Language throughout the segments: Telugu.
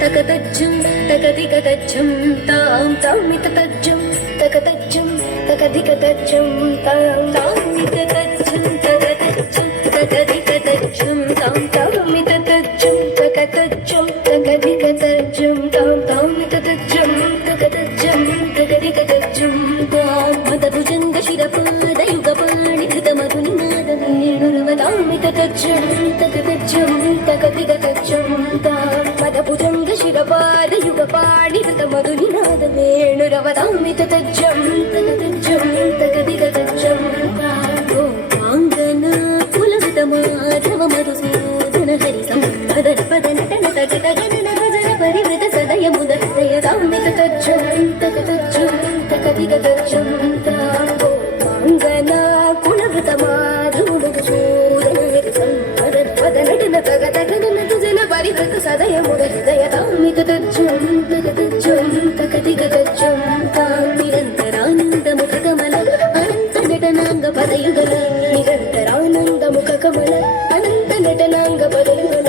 తకతజ్జం తకదిగతజ్జం తాం తామితతజ్జం తకతజ్జం తకదిగతజ్జం తాం తామితతజ్జం తకతజ్జం తకదిగతజ్జం తాం తామితతజ్జం తకతజ్జం తకదిగతజ్జం తాం తామితతజ్జం తకతజ్జం తకదిగతజ్జం తాం మదభుజంగ శిరపాదయుగపాణి ధృతమధుని నాదమేణురవతామితతజ్జం తకతజ్జం తకదిగతజ్జం తాం మదభుజంగ శిరపాదయుగపాణి ధృతమధుని నాదమేణురవతామితతజ్జం తకతజ్జం తకదిగతజ్జం గోపాంగనా కులవితమాధవ మధుసూదన హరి సంపదన పదనటన తగత గణన భజన పరివృత సదయ ముదయతామితతజ్జం తకతజ్జం తకదిగతజ్జం గోపాంగనా కులవితమాధవ మధుసూదన హరి సంపదన పదనటన తగత గణన భజన పరివృత సదయ ముదయతామితతజ్జం తకతజ్జం తకదిగతజ్జం నిరంతరానంద ముఖ కమల అనంత నటనాంగ పదయుగల నిరంతరానంద ముఖ కమల అనంత నటనాంగ పదయుగల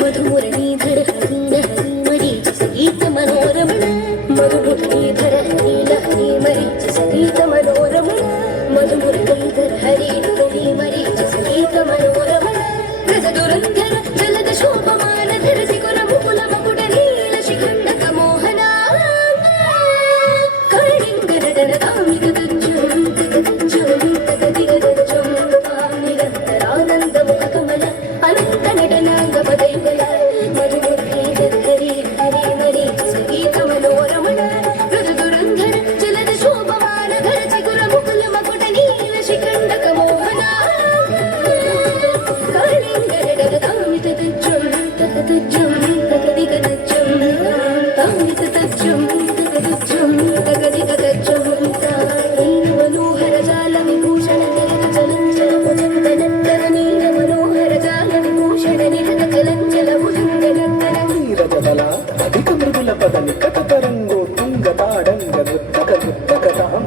మధుమురళీధర హరిణ హరిమరీచ సంగీత మనోరమణ మధుమురళీధర హరిణ హరిమరీచ సంగీత మనోరమణ మధుమురళీధర హరిణ హరిమరీచ సంగీత మనోరమణ రసదురంధర జలద శోభమాన ధర శిఖర ముకుల మకుట నీల శిఖండక మోహన కళింగ నటన తామితతజ్జం తకతజ్జం తకదిగతజ్జం నిరంతరానంద ముఖ కమల అనంత నటనాంగ పదయుగల మధుమురళీధర హరి హరిమరీచ సంగీత మనోరమణ రసదురంధర జలద శోభమాన ధర శిఖర ముకుల మకుట నీల శిఖండక మోహన కళింగ నటన తామితతజ్జం తకతజ్జం తకదిగతజ్జం తామితతజ్జం తకతజ్జం తకదిగతజ్జం మనోహర జాల విభూషణ నిరత చలంచల భుజంగనత్తర నీల మనోహర జాల విభూషణ నిరత చలంచల భుజంగనత్తర నీరజదల అధిక మృదుల పద నికట తరంగో తుంగతాడంగ నృత్తక నృత్తకతాం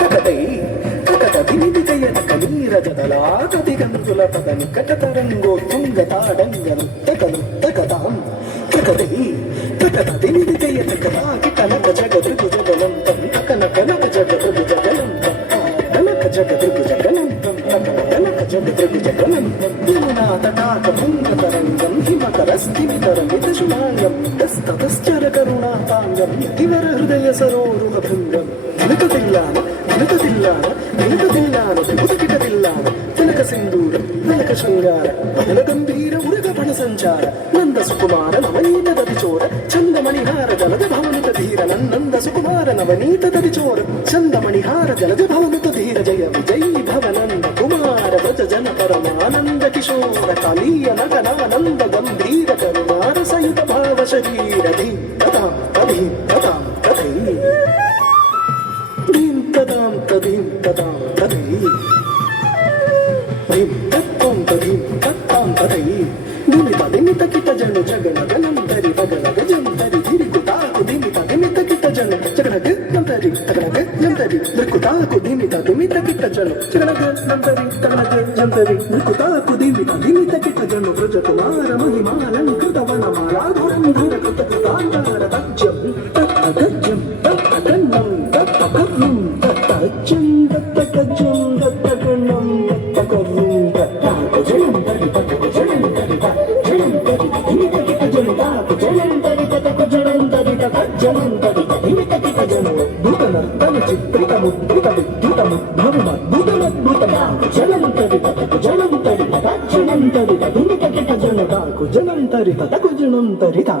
తకదై తకదధినిధికయనక నీరజదలాధిక మృదుల పద నికట తరంగో తుంగతాడంగ నృత్తక నృత్తకతాం తకదై తకదధినిధికయనక కిటనక జగదృజగలంతం తకనకనక జగదృజగలంతం కనక జగదృజగలంతం తకనక జగదృజగలంతం హిమనాతటాక భుంగతరంగం హిమకరస్థిమితరమిత శుభాంగం దస్తదశ్చర కరుణాతాంగం యతివర హృదయ సరోరుహ భృంగం నిలకదిల్లాన నిలకదిల్లాన నిలకదిల్లాన త్రిపుటకిటదిల్లాన తిలక సింధూరం తిలక శృంగార వదన గంభీర ఉరగ పణ సంచార నంద సుకుమార నవనీత దతిచోర చందమణిహార జలద భవనుత ధీర నంద సుకుమార నవనీత దతిచోర చందమణిహార జలద భవనుత ధీర జయ విజయీ భవనంద కుమార వ్రజ జన పరమానంద కిశోర కాళీయ నగనానంద గంభీర కరుణార సహిత భావ శరీర ధీం తదాం తదీం తదాం తదై ధీం తదాం తదీం తదాం తదై ధిం తత్వం తధిం తత్తాం తథై ధిమిత ధిమిత కిట జను జగన గనంతరి తగన గజంతరి ధిరికుతాకు ధిమిత ధిమిత కిట జను జగనగ నంతరి తగనగ నంతరి ధిరికుతాకు ధిమిత ధిమిత కిట జను జగనగ నంతరి తగనగ జంతరి ధిరికుతాకు ధిమిత ధిమిత కిట జను బ్రజకుమార మహిమాలంకృత వనమాలాధరం ధర కృత కృతాంతార తజ్జం తత్తగజ్జం తత్తగన్నం తత్తకర్ణం తత్తజ్జం తత్తగజ్జం తత్తగన్నం తత్తకర్ణం తత్తగజనం తరి తత్తగజనం తరి తజ్జనం తరి ధిమిత కిట జను తాకు జనం తరి తత్తగజనం తరి తజ్జనం తరి ధిమిత కిట జను అద్భుతనర్తన చిత్రిత ముద్రిత విద్యుత ముద్భవమద్భుతమద్భుత తాకు జనం తరి తత్తగజనం తరి తజ్జనం తరి ధిమిత కిట జను తాకు జనం తరి తత్తగజనం తరి తా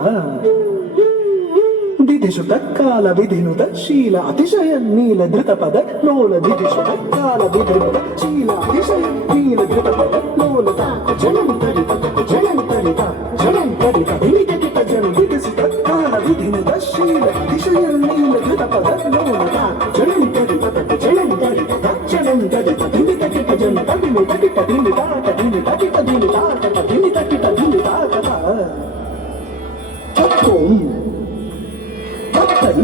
విధిషు తత్కాల విధినుత శీల అతిశయ నీల ధృత పద లోల విధిషు తత్కాల విధినుత శీల అతిశయ నీల ధృత పద లోల తాకు జనం తరి తకు జనం తరి తా జనం తరి ధిమిత కిట జను విధిషు తత్కాల విధినుత శీల అతిశయ నీల ధృత పద లోల తాకు జనం తరి తకు జనం తరి జనం తరి ధిమిత కిట జను ధిమిత కిట ధిమిత ధిమిత కిట ధిమిత ధిమిత కిట ధిమిత కథ తత్వం తత్తై